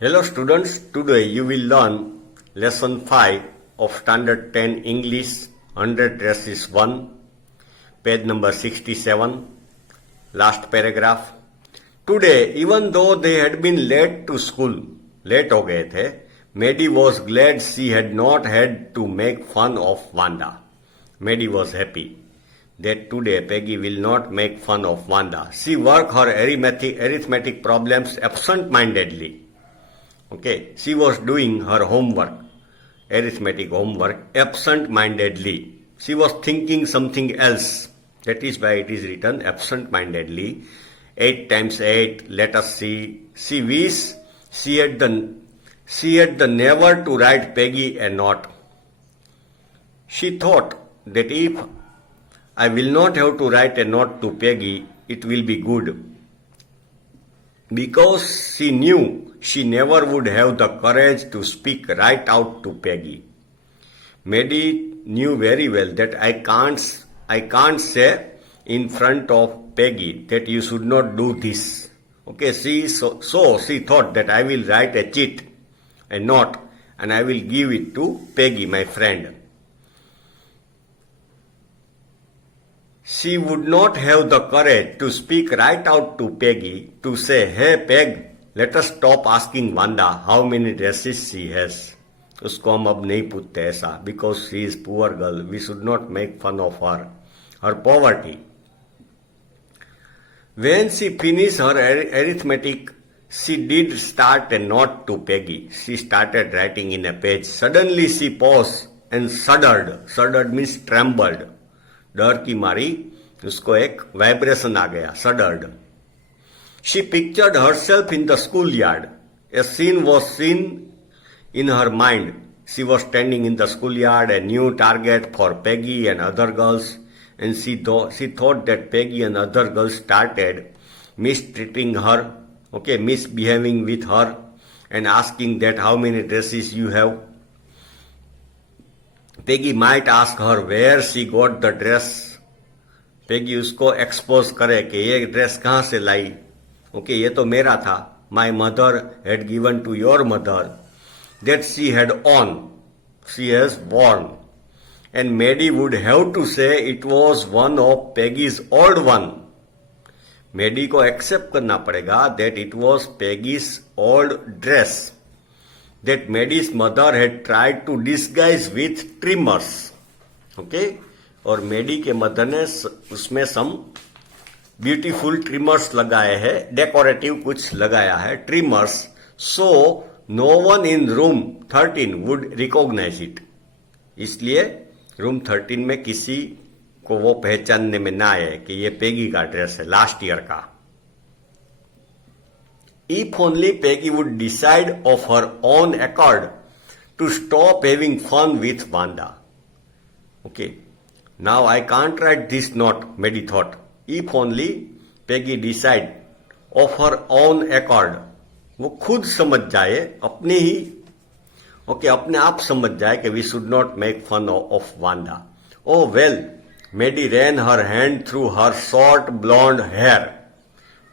Hello students, today you will learn lesson 5 of standard 10 English 100 traces 1, page number 67, last paragraph. Today, even though they had been late to school, late हो गए थे, Maddie was glad she had not had to make fun of Wanda. Maddie was happy that today Peggy will not make fun of Wanda. She worked her arithmetic problems absent-mindedly. Okay, she was doing her homework, arithmetic homework, absent-mindedly. She was thinking something else. That is why it is written absent-mindedly. 8 times 8, let us see. She wished she had the never to write Peggy a note. She thought that if I will not have to write a note to Peggy, it will be good. Because she knew she never would have the courage to speak right out to Peggy. Maddie knew very well that I can't say in front of Peggy that you should not do this. Okay, so she thought that I will write a note, and I will give it to Peggy, my friend. She would not have the courage to speak right out to Peggy to say, "Hey Peg, let us stop asking Wanda how many dresses she has." उसको हम अब नहीं पूछते ऐसा, because she is poor girl. We should not make fun of her poverty. When she finished her arithmetic, she did start a note to Peggy. She started writing in a page. Suddenly she paused and shuddered. Shuddered means trembled. डर की मारी उसको एक vibration आ गया, shuddered. She pictured herself in the schoolyard. A scene was seen in her mind. She was standing in the schoolyard, a new target for Peggy and other girls, and she thought that Peggy and other girls started mistreating her, misbehaving with her, and asking that how many dresses you have. Peggy might ask her where she got the dress. Peggy उसको expose करे कि ये dress कहाँ से लाई. Okay, ये तो मेरा था. My mother had given to your mother. That she had on. She has worn. And Maddie would have to say it was one of Peggy's old one. Maddie को accept करना पड़ेगा that it was Peggy's old dress. That Maddie's mother had tried to disguise with trimmers. Okay? और Maddie के mother ने उसमें some beautiful trimmers लगाए हैं, decorative कुछ लगाया है, trimmers, so no one in room 13 would recognize it. इसलिए रूम 13 में किसी को वो पहचानने में ना आए कि ये पेगी का ड्रेस है, लास्ट ईयर का. If only Peggy would decide of her own accord to stop having fun with Wanda. Okay, now I can't write this note, Maddie thought. If only Peggy decide of her own accord. वो खुद समझ जाए, अपने आप समझ जाए कि we should not make fun of Wanda. Oh well, Maddie ran her hand through her short blonde hair.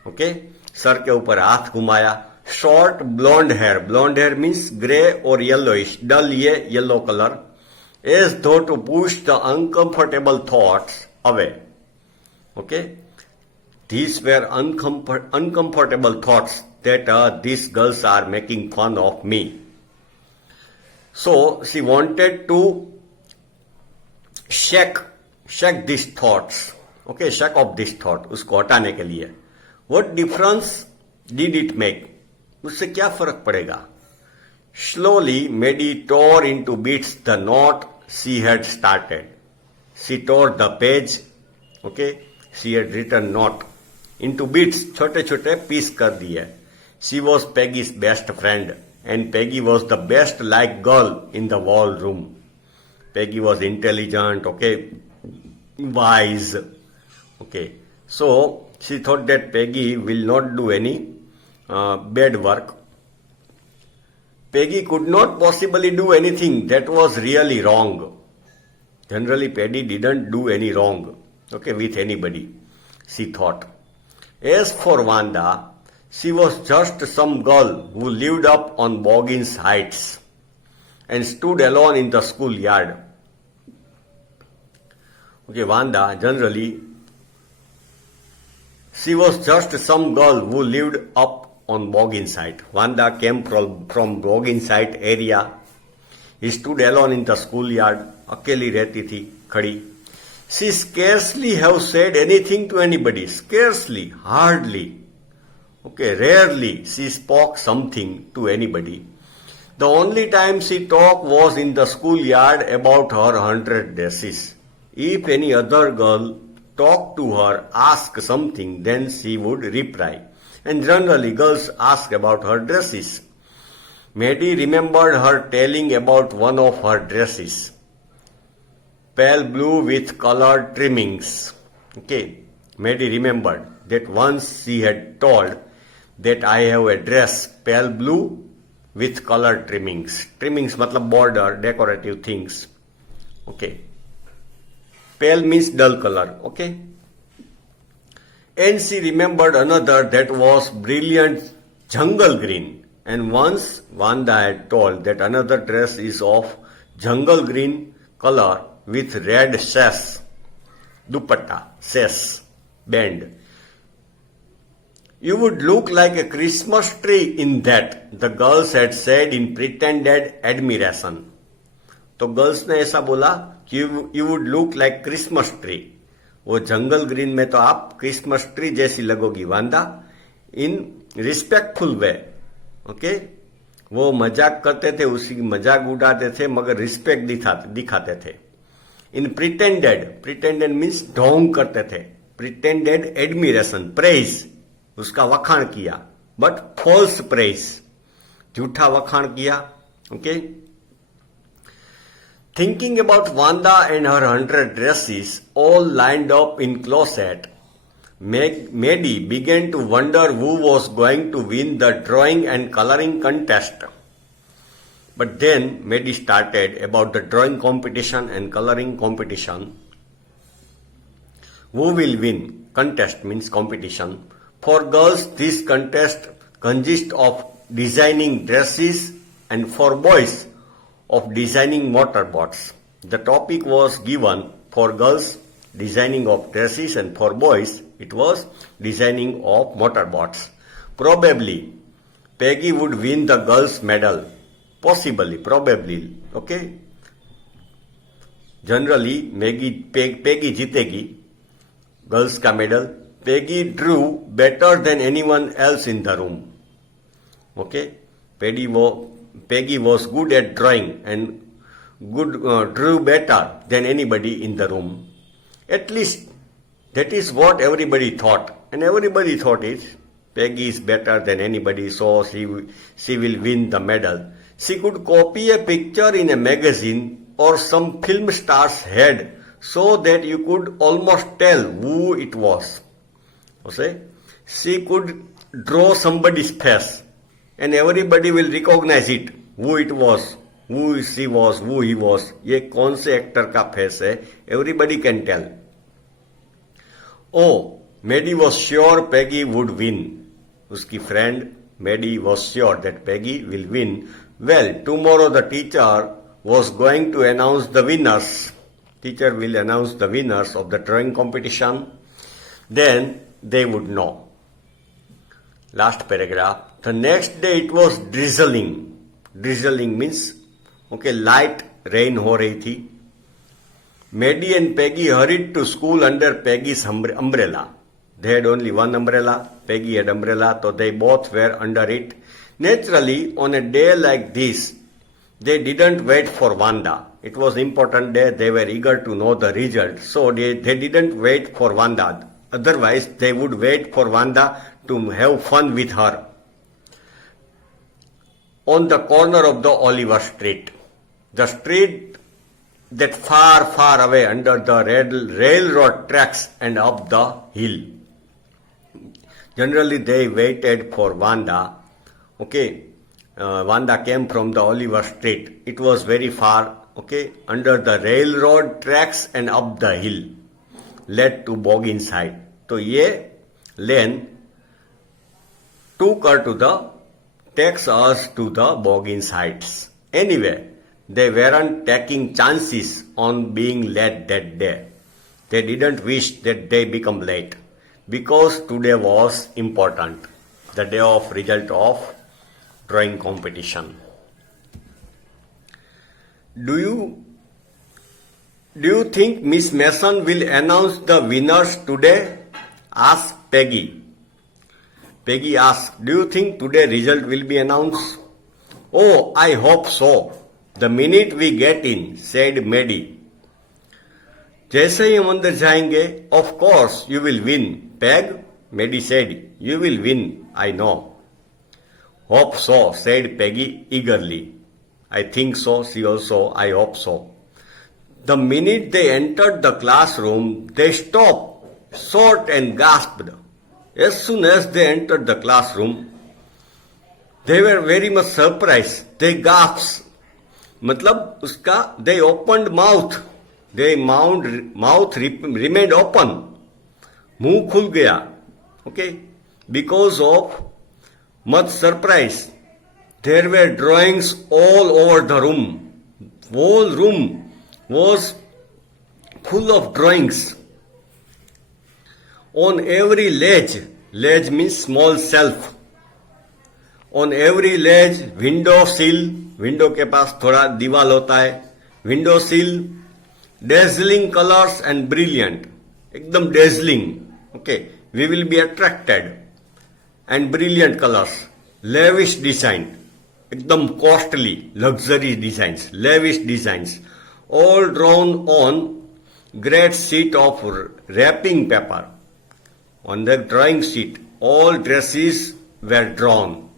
Okay, सर के ऊपर हाथ घुमाया. Short blonde hair means grey और येलोइश, डल ये yellow colour. As though to push the uncomfortable thoughts away. Okay, these were uncomfortable thoughts that these girls are making fun of me. So she wanted to shake these thoughts. Okay, shake off this thought, उसको हटाने के लिए. What difference did it make? उससे क्या फर्क पड़ेगा? Slowly, Maddie tore into bits the note she had started. She tore the page. Okay, she had written note into bits, छोटे छोटे पीस कर दिए. She was Peggy's best friend, and Peggy was the best liked girl in the whole room. Peggy was intelligent, okay, wise, okay. So she thought that Peggy will not do any bad work. Peggy could not possibly do anything that was really wrong. Generally, Peggy didn't do any wrong, okay, with anybody, she thought. As for Wanda, She was just some girl who lived up on Boggins Heights and stood alone in the schoolyard. Okay, Wanda, generally, she was just some girl who lived up on Boggins Heights. Wanda came from Boggins Heights area. He stood alone in the schoolyard. अकेली रहती थी, खड़ी. She scarcely have said anything to anybody. Scarcely, hardly. Okay, rarely she spoke something to anybody. The only time she talked was in the schoolyard about her 100 dresses. If any other girl talked to her, asked something, then she would reply. And generally girls ask about her dresses. Maddie remembered her telling about one of her dresses. Pale blue with colored trimmings. Okay, Maddie remembered that once she had told that I have a dress, pale blue with colored trimmings. Trimmings matlab border, decorative things. Okay. Pale means dull color. Okay. And she remembered another that was brilliant jungle green. And once Wanda had told that another dress is of jungle green color with red sash, dupatta, sash, band. You would look like a Christmas tree in that, the girls had said in pretended admiration. तो girls ने ऐसा बोला कि you would look like Christmas tree. वो जंगल green में तो आप Christmas tree जैसी लगोगी वांदा, इन रिस्पेक्टफुल वे. ओके, वो मजाक करते थे, उसी मजाक उड़ाते थे, मगर रिस्पेक्ट दिखाते थे. इन प्रिटेंडेड मीन्स ढोंग करते थे. प्रिटेंडेड एडमिरेशन, प्रेज, उसका वखाण किया, बट फॉल्स प्रेज, झूठा वखाण किया. Okay. Thinking about Wanda and her 100 dresses all lined up in closet, Maddie began to wonder who was going to win the drawing and coloring contest. But then Maddie started about the drawing competition and coloring competition. Who will win? Contest means competition. For girls, this contest consists of designing dresses, and for boys, of designing motorboats. The topic was given for girls designing of dresses, and for boys it was designing of motorboats. Probably Peggy would win the girls medal. Possibly, probably. Okay. Generally Peggy जीतेगी girls का medal. Peggy drew better than anyone else in the room. Okay. Peggy was good at drawing and drew better than anybody in the room. At least that is what everybody thought. And everybody thought it. Peggy is better than anybody, so she will win the medal. She could copy a picture in a magazine or some film star's head so that you could almost tell who it was. Okay? She could draw somebody's face, and everybody will recognize it, who it was, who she was, who he was. ये कौन से actor का face है, everybody can tell. Oh, Maddie was sure Peggy would win. उसकी friend Maddie was sure that Peggy will win. Well, tomorrow the teacher was going to announce the winners. Teacher will announce the winners of the drawing competition. Then they would know. Last paragraph. The next day it was drizzling. Drizzling means, okay, light rain हो रही थी. Maddie and Peggy hurried to school under Peggy's umbrella. They had only one umbrella. Peggy had umbrella, so they both were under it. Naturally, on a day like this, they didn't wait for Wanda. It was important day. They were eager to know the result, so they didn't wait for Wanda. Otherwise, they would wait for Wanda to have fun with her. On the corner of the Oliver Street, the street that far away under the railroad tracks and up the hill. Generally, they waited for Wanda. Okay, Wanda came from the Oliver Street. It was very far. Okay, under the railroad tracks and up the hill, led to Boggins Heights. तो ये लेन takes us to the Boggins Heights. Anyway, they weren't taking chances on being late that day. They didn't wish that they become late because today was important, the day of result of drawing competition. Do you think Miss Mason will announce the winners today? Asked Peggy. Peggy asked, do you think today result will be announced? Oh, I hope so. The minute we get in, said Maddie. जैसे ही हम अंदर जाएंगे, of course you will win. Peg, Maddie said, you will win, I know. Hope so, said Peggy eagerly. I think so, she also, I hope so. The minute they entered the classroom, they stopped, short and gasped. As soon as they entered the classroom, they were very much surprised. They gasped. मतलब उसका they opened mouth. Their mouth remained open. मुंह खुल गया. Okay? Because of much surprise. There were drawings all over the room. Whole room was full of drawings. On every ledge means small shelf. On every ledge, window sill, window के पास थोड़ा दीवाल होता है, window sill, dazzling colors and brilliant, एकदम dazzling, okay, we will be attracted, and brilliant colors, lavish design, एकदम costly, luxury designs, lavish designs, all drawn on great sheet of wrapping paper. On the drawing sheet, all dresses were drawn.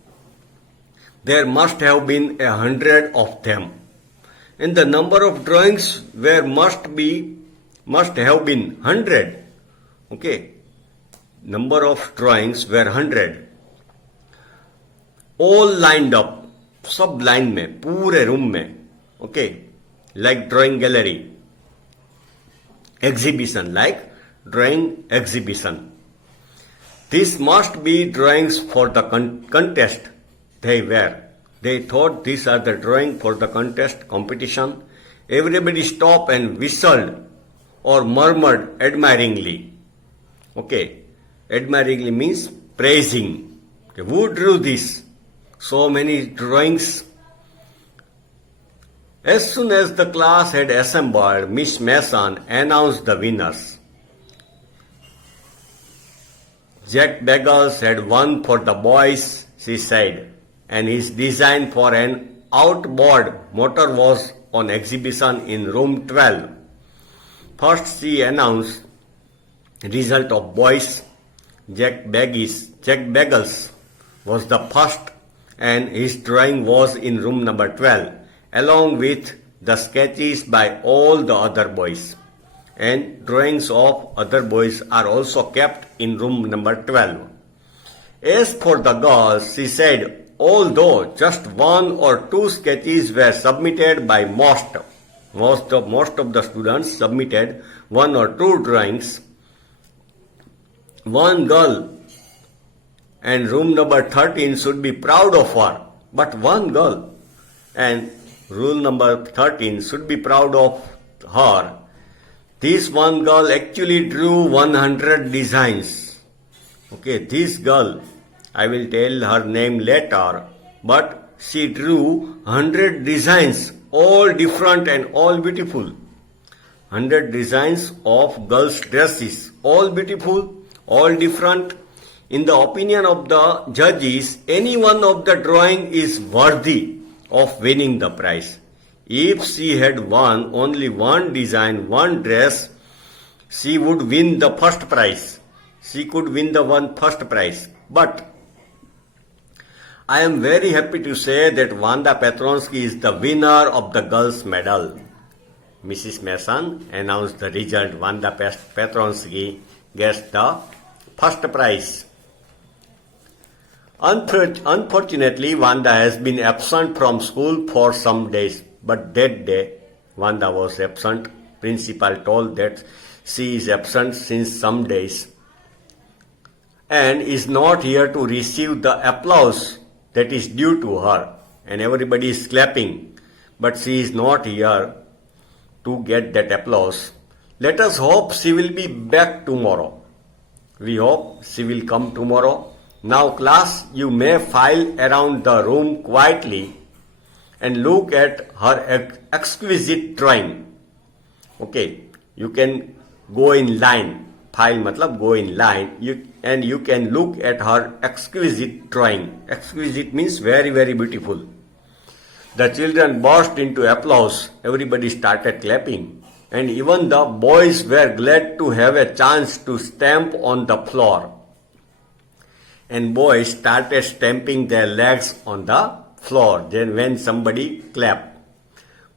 There must have been 100 of them. And the number of drawings must have been 100. Okay. Number of drawings were 100. All lined up. सब line में, पूरे room में. Okay. Like drawing gallery. Exhibition. Like drawing exhibition. This must be drawings for the contest. They were. They thought these are the drawing for the contest competition. Everybody stopped and whistled or murmured admiringly. Okay. Admiringly means praising. Okay. Who drew this? So many drawings. As soon as the class had assembled, Miss Mason announced the winners. Jack Bagels had won for the boys, she said, and his design for an outboard motor was on exhibition in room 12. First she announced result of boys. Jack Bagels was the first and his drawing was in room number 12 along with the sketches by all the other boys. And drawings of other boys are also kept in room number 12. As for the girls, she said, although just one or two sketches were submitted by most of the students submitted one or two drawings, one girl and room number 13 should be proud of her, but one girl and rule number 13 should be proud of her. This one girl actually drew 100 designs. Okay, this girl, I will tell her name later, but she drew 100 designs, all different and all beautiful. 100 designs of girls' dresses, all beautiful, all different. In the opinion of the judges, any one of the drawing is worthy of winning the prize. If she had won only one design, one dress, she would win the first prize. She could win the first prize. But I am very happy to say that Wanda Petronsky is the winner of the girls' medal. Mrs. Mason announced the result. Wanda Petronsky gets the first prize. Unfortunately, Wanda has been absent from school for some days. But that day, Wanda was absent. Principal told that she is absent since some days. and is not here to receive the applause that is due to her. And everybody is clapping, but she is not here to get that applause. Let us hope she will be back tomorrow. We hope she will come tomorrow. Now class, you may file around the room quietly and look at her exquisite drawing. Okay, you can go in line. File matlab go in line. You can look at her exquisite drawing. Exquisite means very, very beautiful. The children burst into applause. Everybody started clapping. And even the boys were glad to have a chance to stamp on the floor. And boys started stamping their legs on the floor. Then when somebody clapped,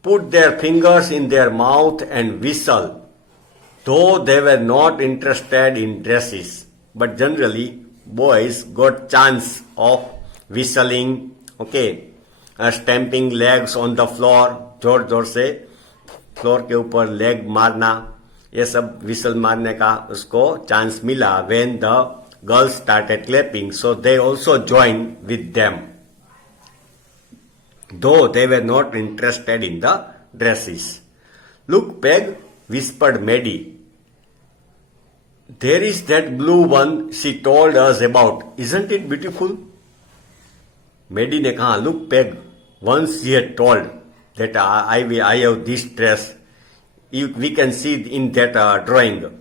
put their fingers in their mouth and whistle. Though they were not interested in dresses, but generally boys got chance of whistling, okay, stamping legs on the floor, जोर जोर से floor के ऊपर leg मारना, ये सब whistle मारने का उसको चांस मिला. When the girls started clapping, so they also joined with them, though they were not interested in the dresses. Look, Peg, whispered Maddie. There is that blue one she told us about. Isn't it beautiful? Maddie ने कहा, look, Peg, once she had told that I have this dress. We can see in that drawing.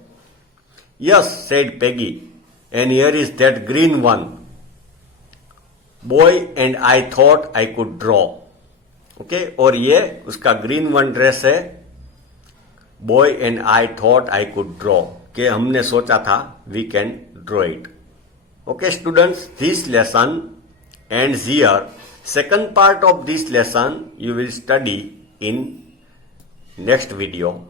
Yes, said Peggy, and here is that green one. Boy and I thought I could draw. Okay, और ये उसका green one dress है. Boy and I thought I could draw. कि हमने सोचा था we can draw it. Okay, students, this lesson ends here. Second part of this lesson you will study in next video.